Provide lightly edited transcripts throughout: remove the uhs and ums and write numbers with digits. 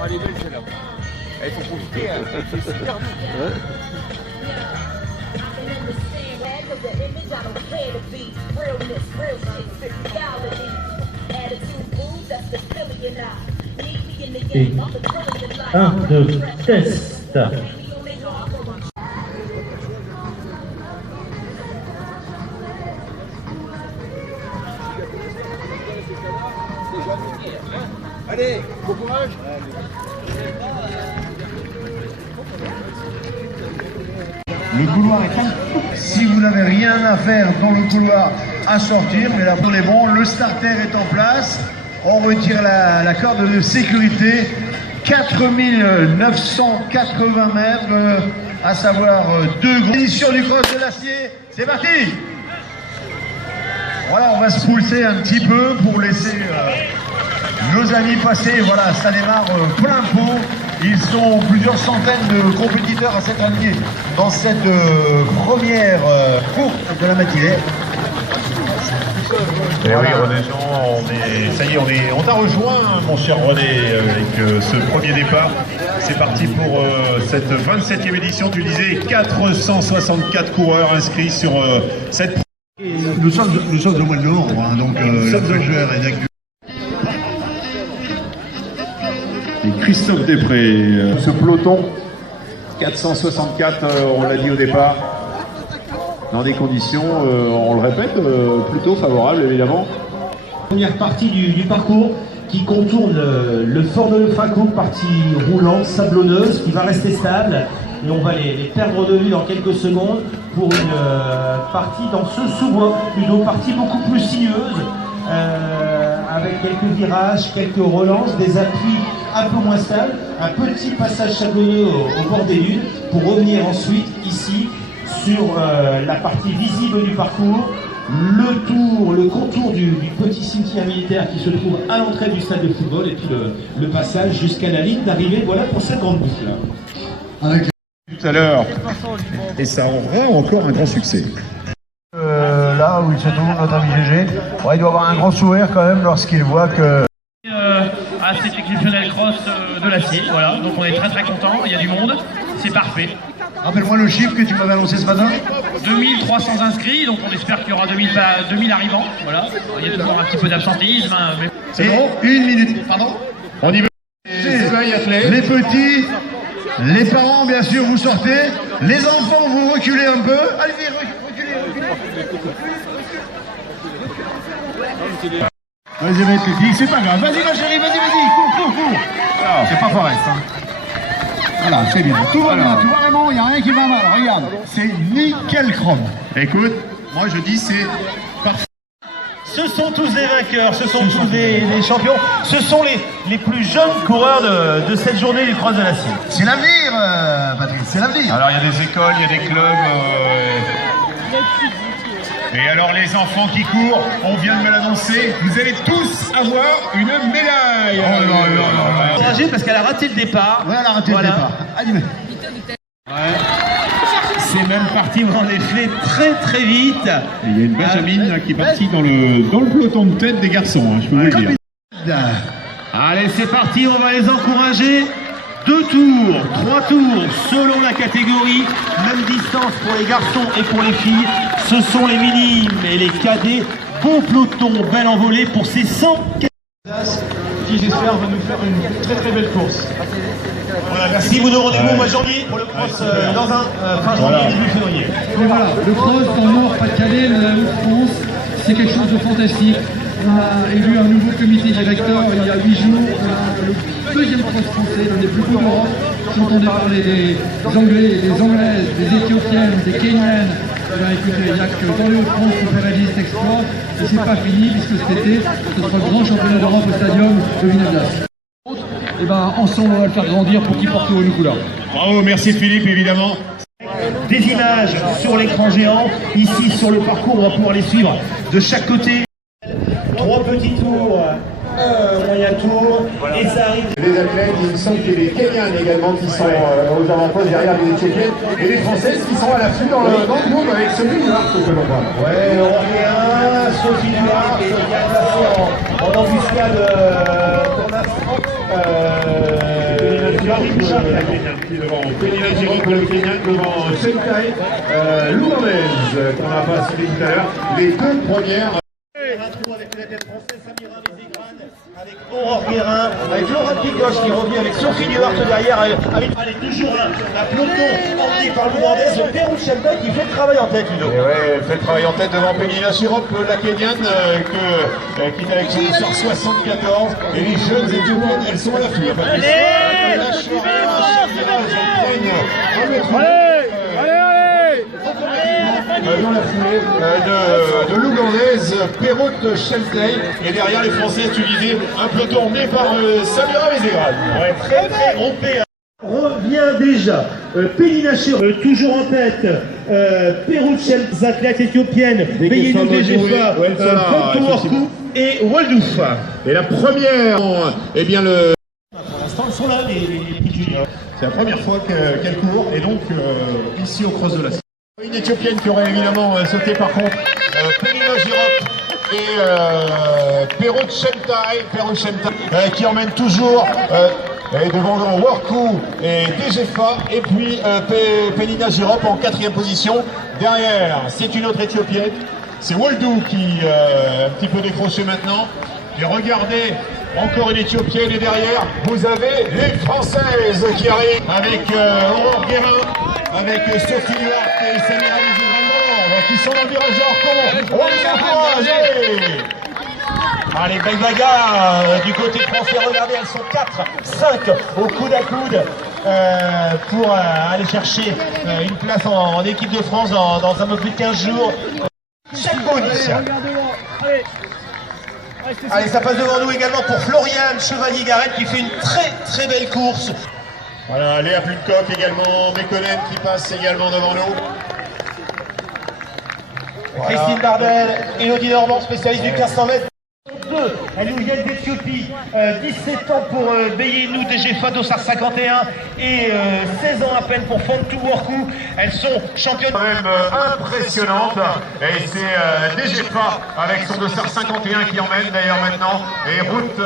Ah, elle est belle celle-là. Il faut profiter, hein. C'est super beau. Et 1, 2, test. Allez, bon courage. Le couloir est un... Si vous n'avez rien à faire dans le couloir, à sortir, mais là on est bon, le starter est en place, on retire la corde de sécurité, 4980 mètres, à savoir 2 gros. Édition du cross de l'acier, c'est parti. Voilà, on va se pousser un petit peu pour laisser nos amis passer, voilà, ça démarre plein pot. Ils sont plusieurs centaines de compétiteurs à s'être alignés dans cette première course de la matinée. Et oui, René Jean, ça y est, on t'a rejoint, mon cher René, avec ce premier départ. C'est parti pour cette 27e édition. Tu disais 464 coureurs inscrits sur cette. Nous sommes au mois de novembre, hein, donc la fraîcheur est d'actu. Et Christophe Després, ce peloton 464, on l'a dit au départ, dans des conditions, on le répète, plutôt favorables évidemment. Première partie du parcours qui contourne le fort de Lefracourt, partie roulante, sablonneuse, qui va rester stable. Et on va les perdre de vue dans quelques secondes pour une partie dans ce sous-bois, une partie beaucoup plus sinueuse, avec quelques virages, quelques relances, des appuis un peu moins stables, un petit passage sablonneux au bord des dunes pour revenir ensuite ici sur la partie visible du parcours, le contour du petit cimetière militaire qui se trouve à l'entrée du stade de football et puis le passage jusqu'à la ligne d'arrivée. Voilà pour cette grande boucle. Avec tout à l'heure, et ça aura encore un grand succès. Là où il se trouve notre ami GG, ouais, il doit avoir un grand sourire quand même lorsqu'il voit que... À cet exceptionnel cross de l'acier, voilà, donc on est très très content, il y a du monde, c'est parfait. Rappelle-moi le chiffre que tu m'avais annoncé ce matin. 2300 inscrits, donc on espère qu'il y aura 2000 arrivants, voilà. Il y a toujours un petit peu d'absentéisme, hein, mais... C'est bon. Une minute. Pardon. On y va. Les petits, les parents bien sûr vous sortez, les enfants vous reculez un peu. Allez-y, reculez. Vas-y, vas-y, c'est pas grave. Vas-y ma chérie, vas-y, cours. C'est pas Forest, hein. Voilà, c'est bien. Tout va bien, tout va vraiment, il n'y a rien qui va mal. Regarde, c'est nickel chrome. Écoute, moi je dis c'est parfait. Ce sont tous des vainqueurs, ce sont tous des champions, ce sont les plus jeunes coureurs de cette journée du cross de l'acier. C'est l'avenir, Patrice, c'est l'avenir. Alors il y a des écoles, il y a des clubs. Et alors les enfants qui courent, on vient de me l'annoncer, vous allez tous avoir une médaille. Oh non. Encouragée parce qu'elle a raté le départ. Ouais, elle a raté le départ. Allez, mais... C'est même parti en effet très très vite. Et il y a une Benjamin là, qui est partie dans le peloton de tête des garçons, hein, je peux vous le dire. Allez, c'est parti, on va les encourager. 2 tours, 3 tours, selon la catégorie. Même distance pour les garçons et pour les filles. Ce sont les minimes et les cadets. Bon peloton, belle envolée pour ces 100 qui, j'espère, va nous faire une très très belle course. Voilà, merci. Vous nous rendez-vous au mois de janvier pour le cross dans fin janvier, début février. Et voilà, le cross dans le Nord-Pas-de-Calais, la Haute-France, c'est quelque chose de fantastique. On a élu un nouveau comité directeur il y a 8 jours. Le deuxième cross français, l'un des plus beaux d'Europe. J'entendais parler des Anglais, des Anglaises, des Éthiopiennes, des Kenyanes. Écoutez, il n'y a que dans les Hauts-de-France qu'on fait réaliser cet exploit. Et c'est pas fini puisque cet été, ce sera le grand championnat d'Europe au stadium de Vinaglas. Et ben ensemble on va le faire grandir pour qu'il porte haut nos couleurs. Bravo, merci Philippe évidemment. Des images sur l'écran géant, ici sur le parcours, on va pouvoir les suivre de chaque côté. 3 petits tours, un moyen tour, et ça arrive. Les athlètes, il me semble qu'il y a les Kenyans également qui sont aux avant-postes derrière les Éthiopiennes et les Françaises qui sont à l'affût dans le groupe avec Sophie Duarte au peloton. Ouais, Européen, Sophie Duarte qui a passé en embuscade pour l'instant. devant Penina Girok, le Kenyan, devant Shentai, l'Oulandaise, qu'on n'a pas cité tout à l'heure. Les deux premières. Avec la tête française, Samira Vezegran, avec Aurore Guérin, avec Laurent Picoche qui revient avec Sophie Duhart derrière. Elle est toujours là, un peloton emmené par l'Oulandaise, Perrou Chemba qui fait le travail en tête, Ludo. Et ouais, elle fait le travail en tête devant Penina Girok, la Kenyane, qui est avec son sort 74. Et les jeunes étudiantes, elles sont à l'affût. Dans la foulée de l'Oulandaise, Perrot Sheltley, et derrière les Français, tu disais, un peloton emmené par Samira Vezegran. Ouais, très très groupé. Revient déjà Penina Girok, toujours en tête, Perrot Sheltley, athlète éthiopienne, Beynou Dejefa, Fontoworkou et Waldoufa. Et la première, eh bien le... Pour l'instant, ils sont là, les petits juniors. C'est la première fois qu'elle court, et donc ici au Cross de la Sierre. Une éthiopienne qui aurait évidemment sauté par contre, Penina Girok et Perrot Sheltai, qui emmène toujours et devant Workou et Dejefa, et puis Penina Girok en 4e position. Derrière, c'est une autre éthiopienne, c'est Waldou qui un petit peu décroché maintenant. Et regardez, encore une éthiopienne, et derrière, vous avez les Françaises qui arrivent avec Aurore Guérin, avec Sophie Duhart et Samira Vezegran, qui sont dans le virage hors cours. On les encourage. Allez, belle bagarre du côté français, regardez, elles sont 4, 5 au coude à coude pour aller chercher une place en équipe de France dans un peu plus de 15 jours. Allez, ça passe devant nous également pour Floriane Chevalier-Garrett qui fait une très très belle course. Voilà, Léa Plutkoff également, Mekonnen qui passe également devant nous. Voilà. Christine Bardel, Elodie Normand, spécialiste du 1500 mètres. Elles nous viennent d'Éthiopie, 17 ans pour Beynou Dejefa Dossard 51 et 16 ans à peine pour Fontoworkou. Elles sont championnes. Quand même impressionnante, et c'est Dejefa avec son Dossard 51 qui emmène d'ailleurs maintenant, et route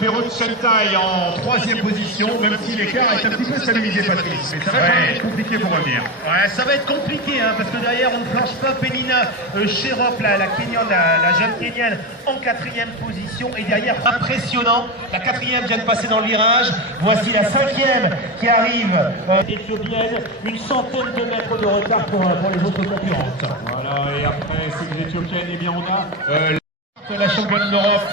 Perrot Sheltai en 3e position, même si l'écart est un petit peu stabilisé, Patrice. Mais ça va être compliqué pour revenir. Ouais, ça va être compliqué hein, parce que derrière on ne flanche pas. Penina Girok, la Kenyane, la jeune Kenyane en 4e position, et derrière impressionnant, la 4e vient de passer dans le virage. Voici la 5e qui arrive, éthiopienne, une centaine de mètres de retard pour les autres concurrentes. Voilà, et après ces éthiopiennes, eh bien on a la championne d'Europe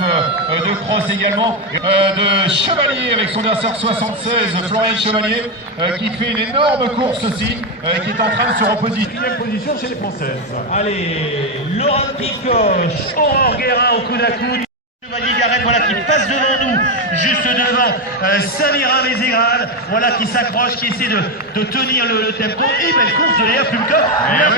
de cross également, de Chevalier avec son dossard 76, Floriane Chevalier, qui fait une énorme course aussi, qui est en train de se repositionner 1e position chez les Françaises. Allez, Laurent Picoche, Aurore Guérin au coude à coude. Chevalier-Garrett, voilà, qui passe devant nous, juste devant Samira Vezegran, voilà, qui s'accroche, qui essaie de tenir le tempo. Et belle course de Léa Plutkoff,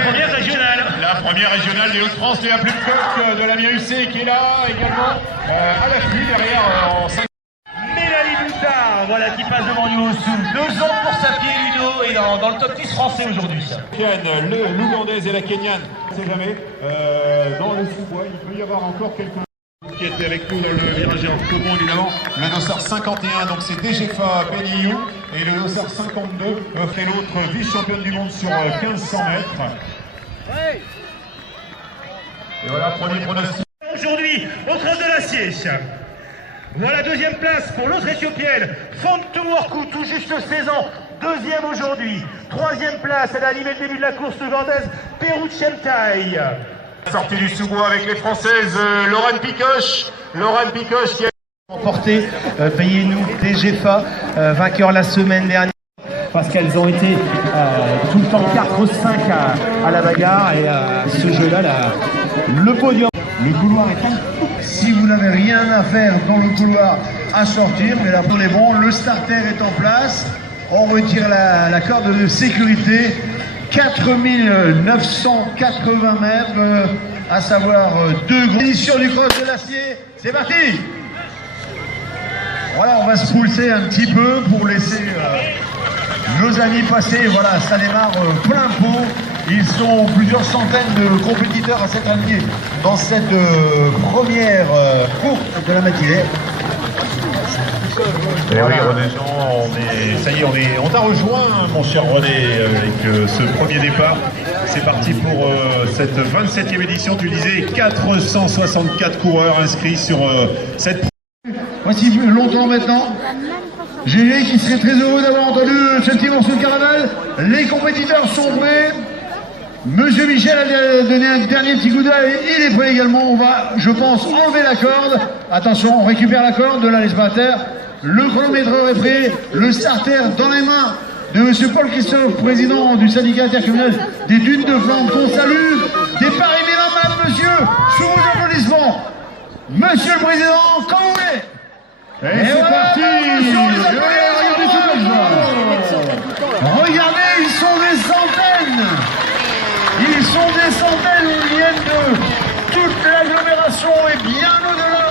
première régionale. La première régionale des Hauts-de-France, Léa Plutkoff de la MIUC qui est là également, à l'affût derrière en 5. Mélanie Boutard, voilà, qui passe devant nous sous 2 ans pour sa pied, Ludo, et dans le top 10 français aujourd'hui. L'Oulandaise et la Kenyane, on ne sait jamais, dans le sous-bois, il peut y avoir encore quelques... qui était avec nous dans le virage hors commun évidemment, le dossard 51, donc c'est Dejefa Beynou, et le dossard 52 fait l'autre vice-championne du monde sur 1500 mètres. Et voilà, premier pronostic. Aujourd'hui, au Cross de l'Acier. Voilà, 2e place pour l'autre éthiopienne, Fontoworkou, tout juste 16 ans, 2e aujourd'hui. 3e place, elle a animé le début de la course ougandaise, Perrot Sheltai. Sortie du sous-bois avec les Françaises, Laurent Picoche qui a remporté Beynou Dejefa, vainqueur la semaine dernière. Parce qu'elles ont été tout le temps 4-5 à la bagarre, et ce jeu-là, le podium. Le couloir est un... Si vous n'avez rien à faire dans le couloir, à sortir, mais là on est bon, le starter est en place, on retire la corde de sécurité, 4980 mètres, à savoir 2 grandes éditions du Cross de l'Acier, c'est parti. Voilà, on va se pousser un petit peu pour laisser nos amis passer, voilà, ça démarre plein pot. Ils sont plusieurs centaines de compétiteurs à s'être alignés dans cette première course de la matinée. Et oui, René Jean, ça y est, on t'a rejoint, mon cher René, avec ce premier départ. C'est parti pour cette 27e édition. Tu disais 464 coureurs inscrits sur cette. Voici longtemps maintenant. Gégé qui serait très heureux d'avoir entendu ce petit morceau de carnaval. Les compétiteurs sont prêts. Monsieur Michel a donné un dernier petit coup d'œil. Il est prêt également. On va, je pense, enlever la corde. Attention, on récupère la corde, ne la laisse pas à terre. Le chronomètreur est prêt. Le starter dans les mains de monsieur Paul Christophe, président du syndicat intercommunal des Dunes de Flandre. On salue. Départ immédiat, monsieur, sous vos applaudissements. Monsieur le président, comme vous voulez. Et c'est parti. Regardez, ils sont des centaines. Ils sont des centaines, ils viennent de toute l'agglomération et bien au-delà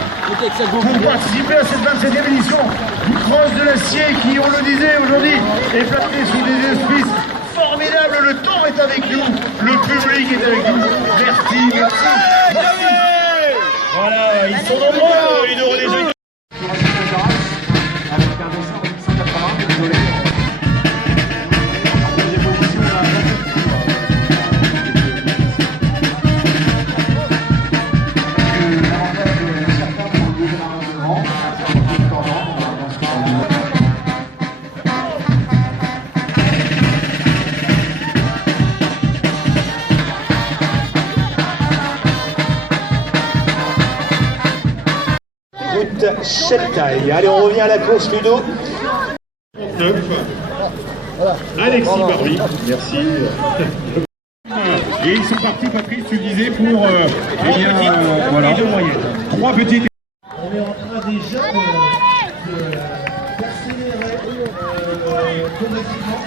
pour participer à cette 27e édition du Cross de l'Acier qui, on le disait aujourd'hui, est placé sous des esprits formidables. Le temps est avec nous, le public est avec nous. Merci, merci. Voilà, ils sont nombreux, une heure déjà. Cheptaille. Allez, on revient à la course, Ludo. 9. Alexis Barbie, merci. Et ils sont partis, Patrice, tu le disais, pour voilà, 3 petites. On est en train déjà d'accélérer progressivement.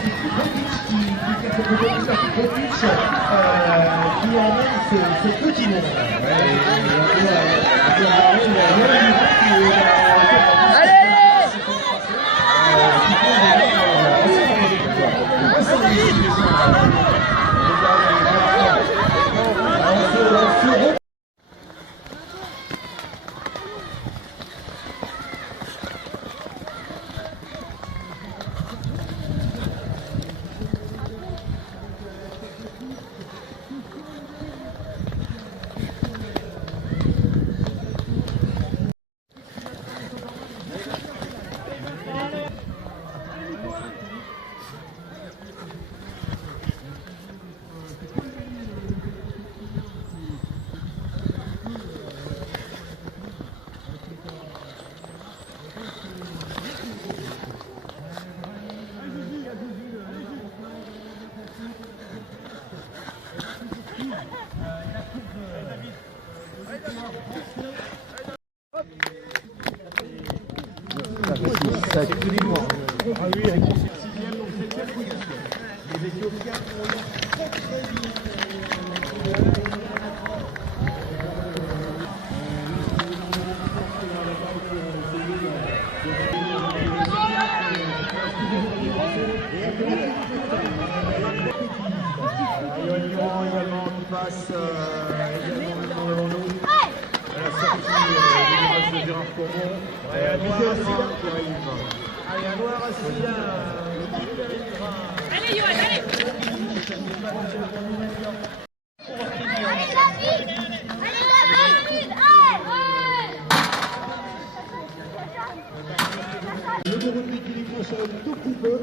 Qui emmène ce petit monde. Allez, Johan, allez! Le groupe d'équilibre sur un tout petit peu.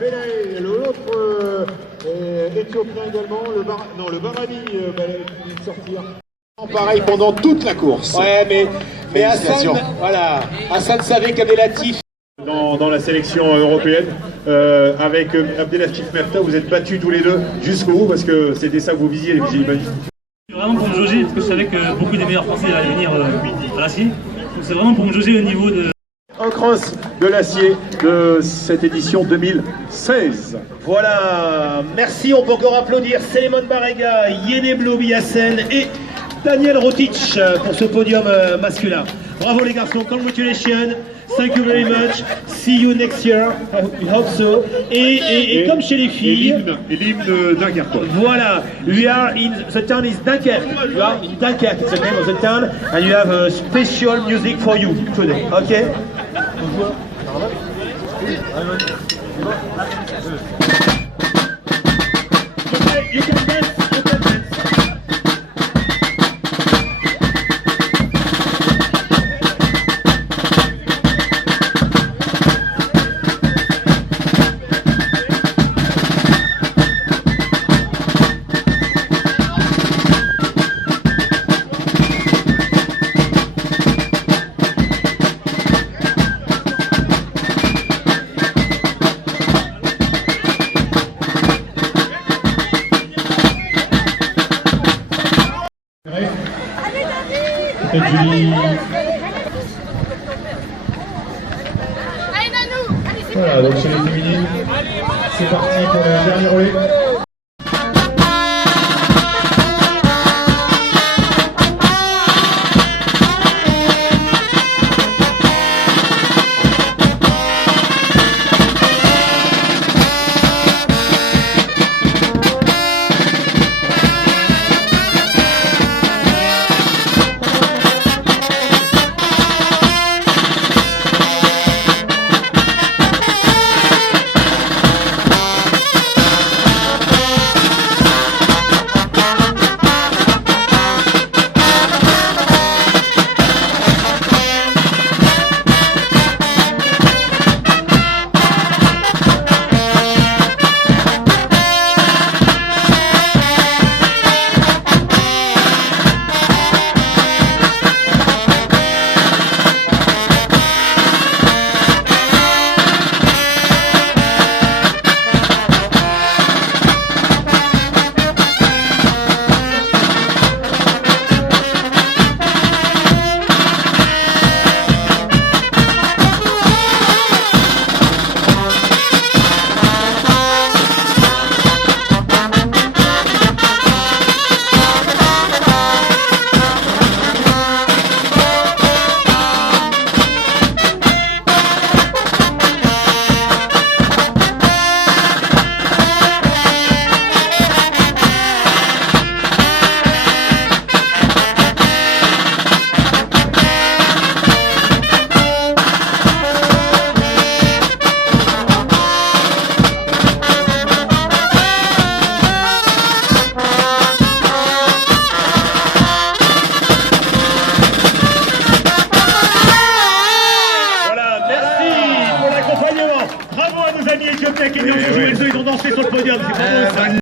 Belaï, l'autre éthiopien également, le Barani va sortir. Pareil pendant toute la course. Ouais, mais Hassan, voilà, Hassan savait qu'Abdelatif. Dans la sélection européenne, avec Abdelatif Merta, vous êtes battus tous les deux jusqu'au bout parce que c'était ça que vous visiez, j'imagine. Vraiment pour me jauger, parce que je savais que beaucoup des meilleurs Français allaient venir à l'Acier. Donc c'est vraiment pour me jauger au niveau de... Un cross de l'Acier de cette édition 2016. Voilà, merci, on peut encore applaudir Selemon Barega, Yeneblo Biasen et Daniel Rotic pour ce podium masculin. Bravo les garçons, congratulations, thank you very much, see you next year, I hope so. Et comme chez les filles, et l'hymne Dunkerque. Voilà, we are in, the town is Dunkerque, you are in Dunkerque, it's the name of the town, and you have a special music for you today, okay? Allez, Nanou! Allez, c'est Voilà, donc chez les féminines, c'est parti pour le dernier relais. Bravo à nos amis éthiopiens qui viennent de jouer le jeu, ils ont dansé sur le podium, c'est pas beau ça.